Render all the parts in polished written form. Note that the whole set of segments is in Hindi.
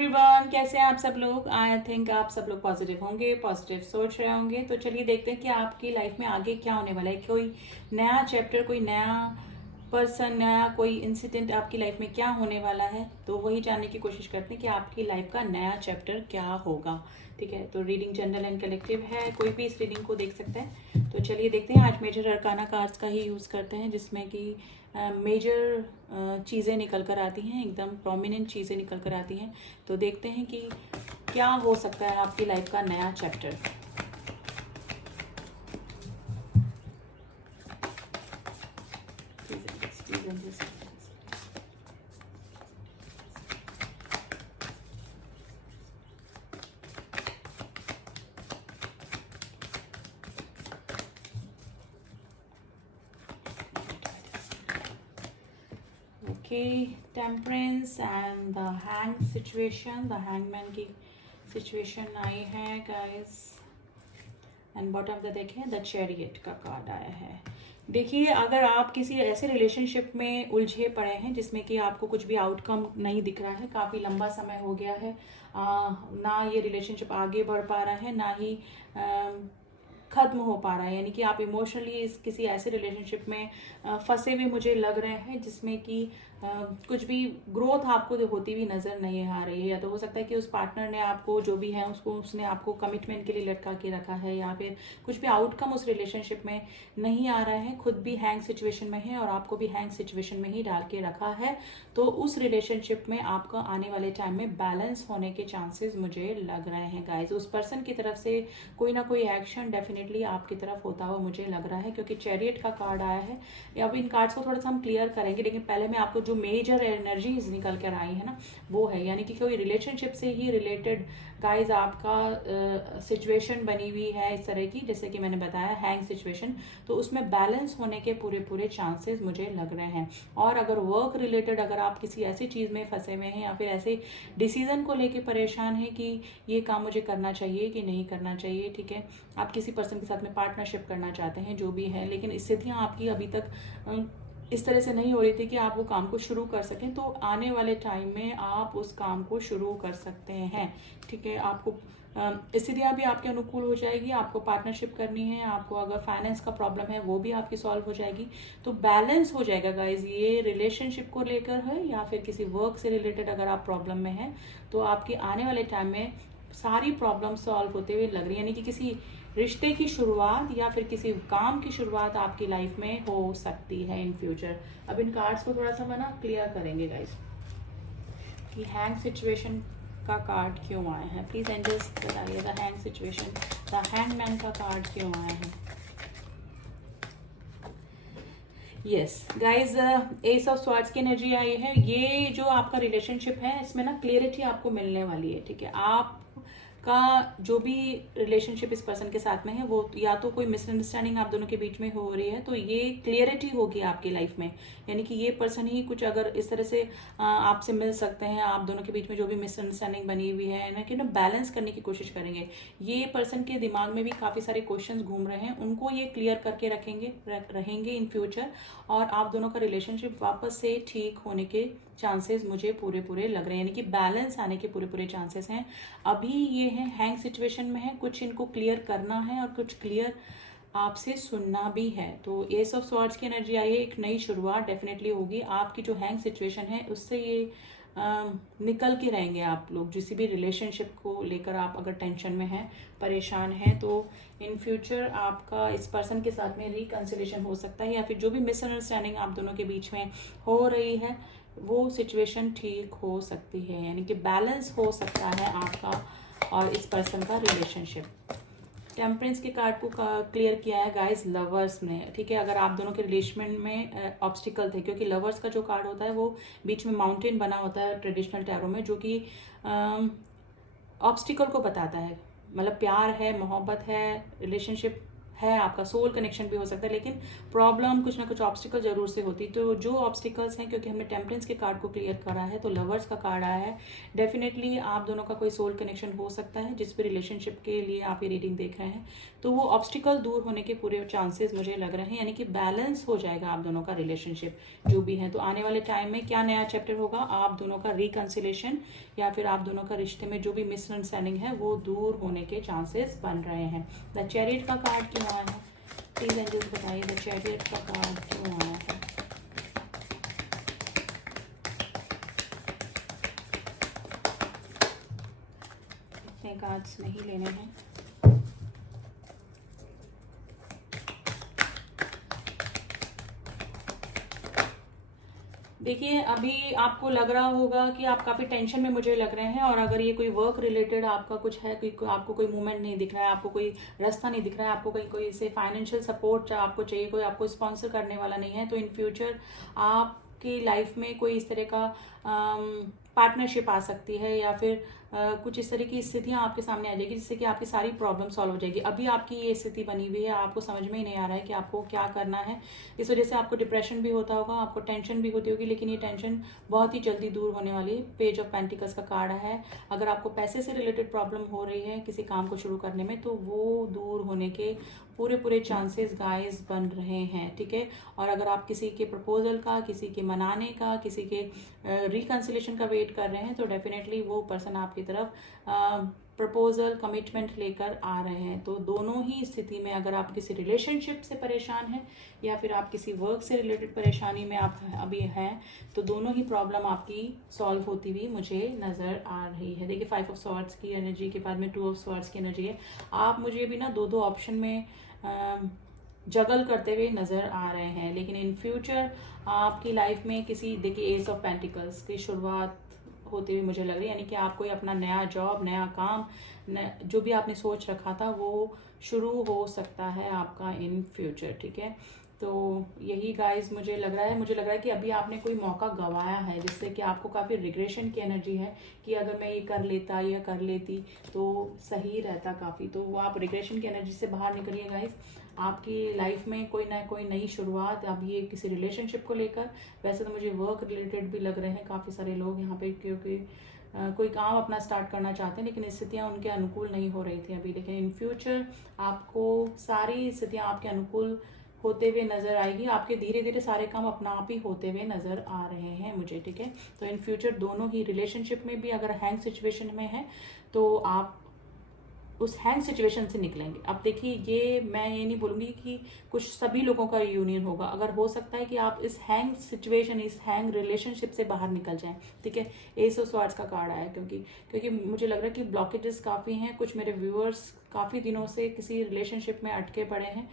एवरीवन, कैसे हैं आप सब लोग। आई थिंक आप सब लोग पॉजिटिव होंगे, पॉजिटिव सोच रहे होंगे। तो चलिए देखते हैं कि आपकी लाइफ में आगे क्या होने वाला है। कोई नया चैप्टर, कोई नया पर्सन, नया कोई इंसिडेंट आपकी लाइफ में क्या होने वाला है, तो वही जानने की कोशिश करते हैं कि आपकी लाइफ का नया चैप्टर क्या होगा। ठीक है, तो रीडिंग जनरल एंड कलेक्टिव है, कोई भी इस रीडिंग को देख सकता है। तो चलिए देखते हैं। आज मेजर अरकाना कार्ड्स का ही यूज़ करते हैं, जिसमें कि मेजर चीज़ें निकल कर आती हैं, एकदम प्रोमिनेंट चीज़ें निकल कर आती हैं। तो देखते हैं कि क्या हो सकता है आपकी लाइफ का नया chapter. Temperance and the hang situation, the hangman की सिचुएशन आई है गाइस। एंड बॉटम का देखें, द चैरियट का कार्ड आया है। देखिए, अगर आप किसी ऐसे रिलेशनशिप में उलझे पड़े हैं जिसमें कि आपको कुछ भी आउटकम नहीं दिख रहा है, काफ़ी लंबा समय हो गया है, ना ये रिलेशनशिप आगे बढ़ पा रहा है, ना ही ख़त्म हो पा रहा है, यानी कि आप इमोशनली इस किसी ऐसे रिलेशनशिप में फंसे हुए मुझे लग रहे हैं जिसमें कि कुछ भी ग्रोथ आपको होती हुई नज़र नहीं आ रही है। या तो हो सकता है कि उस पार्टनर ने आपको, जो भी है, उसने आपको कमिटमेंट के लिए लटका के रखा है, या फिर कुछ भी आउटकम उस रिलेशनशिप में नहीं आ रहा है, खुद भी हैंग सिचुएशन में है और आपको भी हैंग सिचुएशन में ही डाल के रखा है। तो उस रिलेशनशिप में आपका आने वाले टाइम में बैलेंस होने के चांसेस मुझे लग रहे हैं गाइज। उस पर्सन की तरफ से कोई ना कोई एक्शन डेफिनेटली आपकी तरफ होता हुआ मुझे लग रहा है, क्योंकि चैरियट का कार्ड आया है। अब इन कार्ड्स को थोड़ा सा हम क्लियर करेंगे, लेकिन पहले मैं आपको जो मेजर एनर्जीज निकल कर आई है ना, वो है, यानी कि कोई रिलेशनशिप से ही रिलेटेड गाइज आपका सिचुएशन बनी हुई है इस तरह की, जैसे कि मैंने बताया हैंग सिचुएशन। तो उसमें बैलेंस होने के पूरे पूरे चांसेस मुझे लग रहे हैं। और अगर वर्क रिलेटेड, अगर आप किसी ऐसी चीज़ में फंसे हुए हैं या फिर ऐसे डिसीजन को लेके परेशान हैं कि ये काम मुझे करना चाहिए कि नहीं करना चाहिए, ठीक है, आप किसी पर्सन के साथ में पार्टनरशिप करना चाहते हैं, जो भी है, लेकिन स्थितियाँ आपकी अभी तक इस तरह से नहीं हो रही थी कि आप वो काम को शुरू कर सकें, तो आने वाले टाइम में आप उस काम को शुरू कर सकते हैं। ठीक है, आपको स्थितियाँ भी आपके अनुकूल हो जाएगी, आपको पार्टनरशिप करनी है, आपको अगर फाइनेंस का प्रॉब्लम है वो भी आपकी सॉल्व हो जाएगी। तो बैलेंस हो जाएगा गाइज, ये रिलेशनशिप को लेकर है या फिर किसी वर्क से रिलेटेड अगर आप प्रॉब्लम में हैं, तो आपके आने वाले टाइम में सारी प्रॉब्लम सॉल्व होते हुए लग रही है, यानी कि किसी रिश्ते की शुरुआत या फिर किसी काम की शुरुआत आपकी लाइफ में हो सकती है इन फ्यूचर। अब इन कार्ड्स को थोड़ा सा मैं ना क्लियर करेंगे गाइस कि हैंग सिचुएशन का कार्ड क्यों आया है। प्लीज एंजल्स बताइए, the hang situation, the hangman का कार्ड क्यों आया है। Yes guys, S of swords की एनर्जी आई है। ये जो आपका रिलेशनशिप है, इसमें ना क्लियरिटी आपको मिलने वाली है। ठीक है, आप का जो भी रिलेशनशिप इस पर्सन के साथ में है, वो या तो कोई मिसअंडरस्टैंडिंग आप दोनों के बीच में हो रही है, तो ये क्लियरिटी होगी आपकी लाइफ में, यानी कि ये पर्सन ही कुछ अगर इस तरह से आपसे मिल सकते हैं, आप दोनों के बीच में जो भी मिसअंडरस्टैंडिंग बनी हुई है ना, कि ना बैलेंस करने की कोशिश करेंगे। ये पर्सन के दिमाग में भी काफ़ी सारे क्वेश्चंस घूम रहे हैं, उनको ये क्लियर करके रहेंगे इन फ्यूचर, और आप दोनों का रिलेशनशिप वापस से ठीक होने के चांसेस मुझे पूरे पूरे लग रहे हैं, यानी कि बैलेंस आने के पूरे पूरे चांसेस हैं। अभी ये है हैंग सिचुएशन में है, कुछ इनको क्लियर करना है और कुछ क्लियर आपसे सुनना भी है। तो एस ऑफ स्वॉर्ड्स की एनर्जी आई है, एक नई शुरुआत डेफिनेटली होगी। आपकी जो हैंग सिचुएशन है उससे ये निकल के रहेंगे आप लोग। किसी भी रिलेशनशिप को लेकर आप अगर टेंशन में हैं, परेशान हैं, तो इन फ्यूचर आपका इस पर्सन के साथ में रिकंसिलेशन हो सकता है, या फिर जो भी मिसअंडरस्टैंडिंग आप दोनों के बीच में हो रही है वो सिचुएशन ठीक हो सकती है, यानी कि बैलेंस हो सकता है आपका और इस पर्सन का रिलेशनशिप। टेम्परेंस के कार्ड को क्लियर किया है गाइस लवर्स ने। ठीक है, अगर आप दोनों के रिलेशन में ऑब्स्टिकल थे, क्योंकि लवर्स का जो कार्ड होता है वो बीच में माउंटेन बना होता है ट्रेडिशनल टैरो में, जो कि ऑब्स्टिकल को बताता है, मतलब प्यार है, मोहब्बत है, रिलेशनशिप है, आपका सोल कनेक्शन भी हो सकता है, लेकिन प्रॉब्लम कुछ ना कुछ ऑब्स्टिकल जरूर से होती। तो जो ऑब्स्टिकल्स हैं, क्योंकि हमने टेम्परेंस के कार्ड को क्लियर करा है, तो लवर्स का कार्ड आया है, डेफिनेटली आप दोनों का कोई सोल कनेक्शन हो सकता है जिस भी रिलेशनशिप के लिए आप ये रीडिंग देख रहे हैं। तो वो ऑब्स्टिकल दूर होने के पूरे चांसेस मुझे लग रहे हैं, यानी कि बैलेंस हो जाएगा आप दोनों का रिलेशनशिप जो भी है। तो आने वाले टाइम में क्या नया चैप्टर होगा, आप दोनों का रिकंसिलेशन या फिर आप दोनों का रिश्ते में जो भी मिसअंडरस्टैंडिंग है वो दूर होने के चांसेस बन रहे हैं। द चैरियट का कार्ड क्यों आया है, प्लीज एंजल्स बताइए, द चैरियट का कार्ड क्यों आया है। इतने कार्ड्स नहीं लेने हैं। देखिए, अभी आपको लग रहा होगा कि आप काफ़ी टेंशन में मुझे लग रहे हैं, और अगर ये कोई वर्क रिलेटेड आपका कुछ है, आपको कोई मूवमेंट नहीं दिख रहा है, आपको कोई रास्ता नहीं दिख रहा है, आपको कहीं कोई से फाइनेंशियल सपोर्ट आपको चाहिए, कोई आपको स्पॉन्सर करने वाला नहीं है, तो इन फ्यूचर आपकी लाइफ में कोई इस तरह का पार्टनरशिप आ सकती है, या फिर कुछ इस तरह की स्थितियां आपके सामने आ जाएगी जिससे कि आपकी सारी प्रॉब्लम सॉल्व हो जाएगी। अभी आपकी ये स्थिति बनी हुई है, आपको समझ में ही नहीं आ रहा है कि आपको क्या करना है। इस वजह से आपको डिप्रेशन भी होता होगा, आपको टेंशन भी होती होगी, लेकिन ये टेंशन बहुत ही जल्दी दूर होने वाली है। पेज ऑफ पेंटिकल्स का कार्ड है। अगर आपको पैसे से रिलेटेड प्रॉब्लम हो रही है किसी काम को शुरू करने में, तो वो दूर होने के पूरे चांसेस गाइस बन रहे हैं, ठीक है। और अगर आप किसी के प्रपोजल का, किसी के मनाने का, किसी के रिकंसिलेशन का वेट कर रहे हैं, तो डेफिनेटली वो पर्सन आपकी तरफ प्रपोजल, कमिटमेंट लेकर आ रहे हैं। तो दोनों ही स्थिति में, अगर आप किसी रिलेशनशिप से परेशान हैं या फिर आप किसी वर्क से रिलेटेड परेशानी में आप अभी हैं, तो दोनों ही प्रॉब्लम आपकी सॉल्व होती हुई मुझे नज़र आ रही है। देखिए, 5 ऑफ स्वॉर्ड्स की एनर्जी के बाद में 2 ऑफ स्वॉर्ड्स की एनर्जी है। आप मुझे भी ना दो ऑप्शन में जगल करते हुए नज़र आ रहे हैं, लेकिन इन फ्यूचर आपकी लाइफ में किसी, देखिए, एस ऑफ पेंटिकल्स की शुरुआत होते हुए मुझे लग रही है, यानी कि आप कोई अपना नया जॉब, नया काम, जो भी आपने सोच रखा था वो शुरू हो सकता है आपका इन फ्यूचर, ठीक है। तो यही गाइस मुझे लग रहा है कि अभी आपने कोई मौका गंवाया है, जिससे कि आपको काफ़ी रिग्रेशन की एनर्जी है कि अगर मैं ये कर लेता या कर लेती तो सही रहता काफ़ी। तो वो आप रिग्रेशन की एनर्जी से बाहर निकलिए गाइस। आपकी लाइफ में कोई ना कोई नई शुरुआत, अब ये किसी रिलेशनशिप को लेकर, वैसे तो मुझे वर्क रिलेटेड भी लग रहे हैं काफ़ी सारे लोग यहाँ पे, क्योंकि कोई काम अपना स्टार्ट करना चाहते हैं, लेकिन स्थितियाँ उनके अनुकूल नहीं हो रही थी अभी। लेकिन इन फ्यूचर आपको सारी स्थितियाँ आपके अनुकूल होते हुए नज़र आएगी, आपके धीरे धीरे सारे काम अपना आप ही होते हुए नज़र आ रहे हैं मुझे, ठीक है। तो इन फ्यूचर दोनों ही रिलेशनशिप में भी अगर हैंग सिचुएशन में है, तो आप उस हैंग सिचुएशन से निकलेंगे। अब देखिए, ये मैं ये नहीं बोलूँगी कि कुछ सभी लोगों का यूनियन होगा, अगर हो सकता है कि आप इस हैंग सिचुएशन, इस हैंग रिलेशनशिप से बाहर निकल जाएं, ठीक है। एस ऑफ स्वॉर्ड्स का कार्ड आया, क्योंकि मुझे लग रहा है कि ब्लॉकेजेस काफ़ी हैं। कुछ मेरे व्यूअर्स काफ़ी दिनों से किसी रिलेशनशिप में अटके पड़े हैं,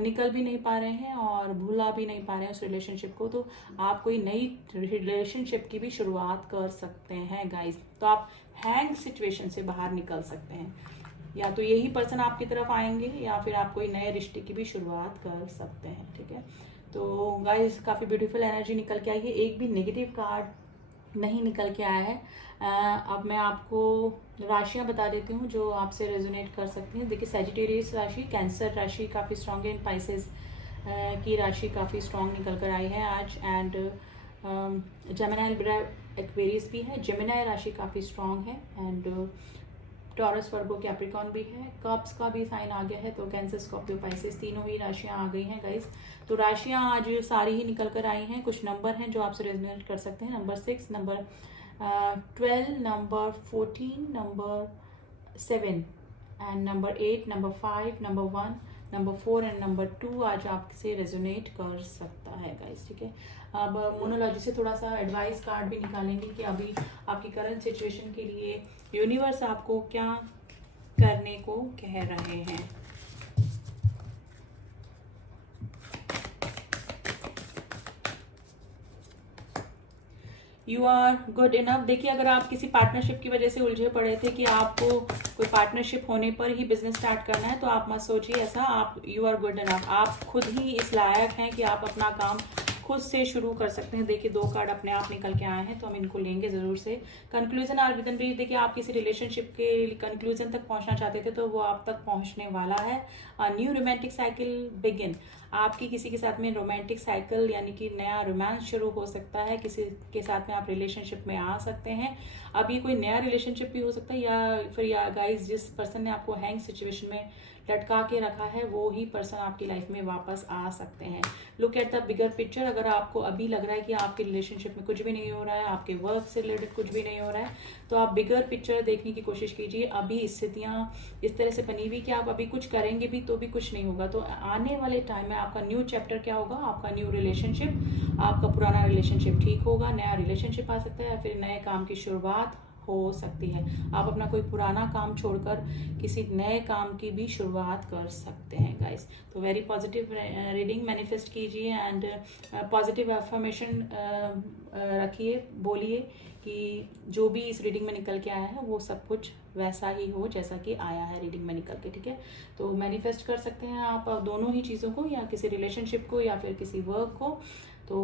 निकल भी नहीं पा रहे हैं और भूला भी नहीं पा रहे हैं उस रिलेशनशिप को। तो आप कोई नई रिलेशनशिप की भी शुरुआत कर सकते हैं गाइस। तो आप हैंग सिचुएशन से बाहर निकल सकते हैं, या तो यही पर्सन आपकी तरफ आएंगे या फिर आप कोई नए रिश्ते की भी शुरुआत कर सकते हैं, ठीक है। तो गाइस, काफ़ी ब्यूटीफुल एनर्जी निकल के आई है, एक भी नेगेटिव कार्ड नहीं निकल के आया है। अब मैं आपको राशियां बता देती हूँ जो आपसे रेजोनेट कर सकती हैं। देखिए, सैजिटेरियस राशि, कैंसर राशि काफ़ी स्ट्रांग है, पाइसेस की राशि काफ़ी स्ट्रांग निकल कर आई है आज, एंड जेमिनी, लिब्रा, एक्वेरियस भी है। जेमिनी राशि काफ़ी स्ट्रांग है, एंड टॉरस, वर्गो, कैप्रिकॉन भी है। कप्स का भी साइन आ गया है, तो कैंसर, स्कॉर्पियो, पाइसेस तीनों ही राशियां आ गई हैं गाइस। तो राशियां आज सारी ही निकल कर आई हैं। कुछ नंबर हैं जो आपसे रेजोनेट कर सकते हैं, number 6, number 12, number 14, number 7 and number 8, number 5, number 1, number 4 and number 2 आज आपसे रेजोनेट कर सकता है गाइस, ठीक है। अब मोनोलॉजी से थोड़ा सा एडवाइस कार्ड भी निकालेंगे कि अभी आपकी करंट सिचुएशन के लिए यूनिवर्स आपको क्या करने को कह रहे हैं। You are good enough. देखिए, अगर आप किसी पार्टनरशिप की वजह से उलझे पड़े थे कि आपको कोई पार्टनरशिप होने पर ही बिजनेस स्टार्ट करना है, तो आप मत सोचिए ऐसा। आप यू आर गुड इनफ, आप खुद ही इस लायक हैं कि आप अपना काम खुद से शुरू कर सकते हैं। देखिए 2 कार्ड अपने आप निकल के आए हैं, तो हम इनको लेंगे ज़रूर से। कंक्लूजन और विद इन ब्रीफ, देखिए आप किसी रिलेशनशिप के कंक्लूजन तक पहुंचना चाहते थे तो वो आप तक पहुंचने वाला है। न्यू रोमांटिक साइकिल बिगिन, आपकी किसी के साथ में रोमांटिक साइकिल यानी कि नया रोमांस शुरू हो सकता है। किसी के साथ में आप रिलेशनशिप में आ सकते हैं। अभी कोई नया रिलेशनशिप भी हो सकता है, या फिर या गाइस जिस पर्सन ने आपको हैंग सिचुएशन में लटका के रखा है वो ही पर्सन आपकी लाइफ में वापस आ सकते हैं। Look at the bigger picture. अगर आपको अभी लग रहा है कि आपके रिलेशनशिप में कुछ भी नहीं हो रहा है, आपके वर्क से रिलेटेड कुछ भी नहीं हो रहा है, तो आप बिगर पिक्चर देखने की कोशिश कीजिए। अभी स्थितियाँ इस तरह से बनी हुई कि आप अभी कुछ करेंगे भी तो भी कुछ नहीं होगा। तो आने वाले टाइम में आपका न्यू चैप्टर क्या होगा, आपका न्यू रिलेशनशिप, आपका पुराना रिलेशनशिप ठीक होगा, नया रिलेशनशिप आ सकता है, या फिर नए काम की शुरुआत हो सकती है। आप अपना कोई पुराना काम छोड़कर किसी नए काम की भी शुरुआत कर सकते हैं गाइस। तो वेरी पॉजिटिव रीडिंग, मैनिफेस्ट कीजिए एंड पॉजिटिव अफर्मेशन रखिए, बोलिए कि जो भी इस रीडिंग में निकल के आया है वो सब कुछ वैसा ही हो जैसा कि आया है रीडिंग में निकल के, ठीक है। तो मैनिफेस्ट कर सकते हैं आप दोनों ही चीज़ों को, या किसी रिलेशनशिप को या फिर किसी वर्क को। तो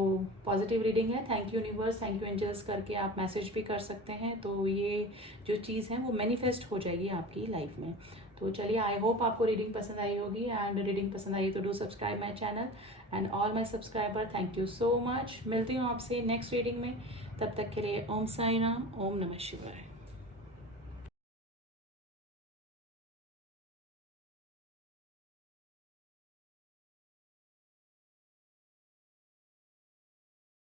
पॉजिटिव रीडिंग है। Thank you universe, thank you angels करके आप मैसेज भी कर सकते हैं। तो ये जो चीज़ है वो मैनिफेस्ट हो जाएगी आपकी लाइफ में। तो चलिए, आई होप आपको रीडिंग पसंद आई होगी, एंड रीडिंग पसंद आई तो do subscribe my channel and all my subscriber, thank you so much. मिलती हूँ आपसे नेक्स्ट रीडिंग में, तब तक के लिए ओम साई राम, ओम नमः शिवाय।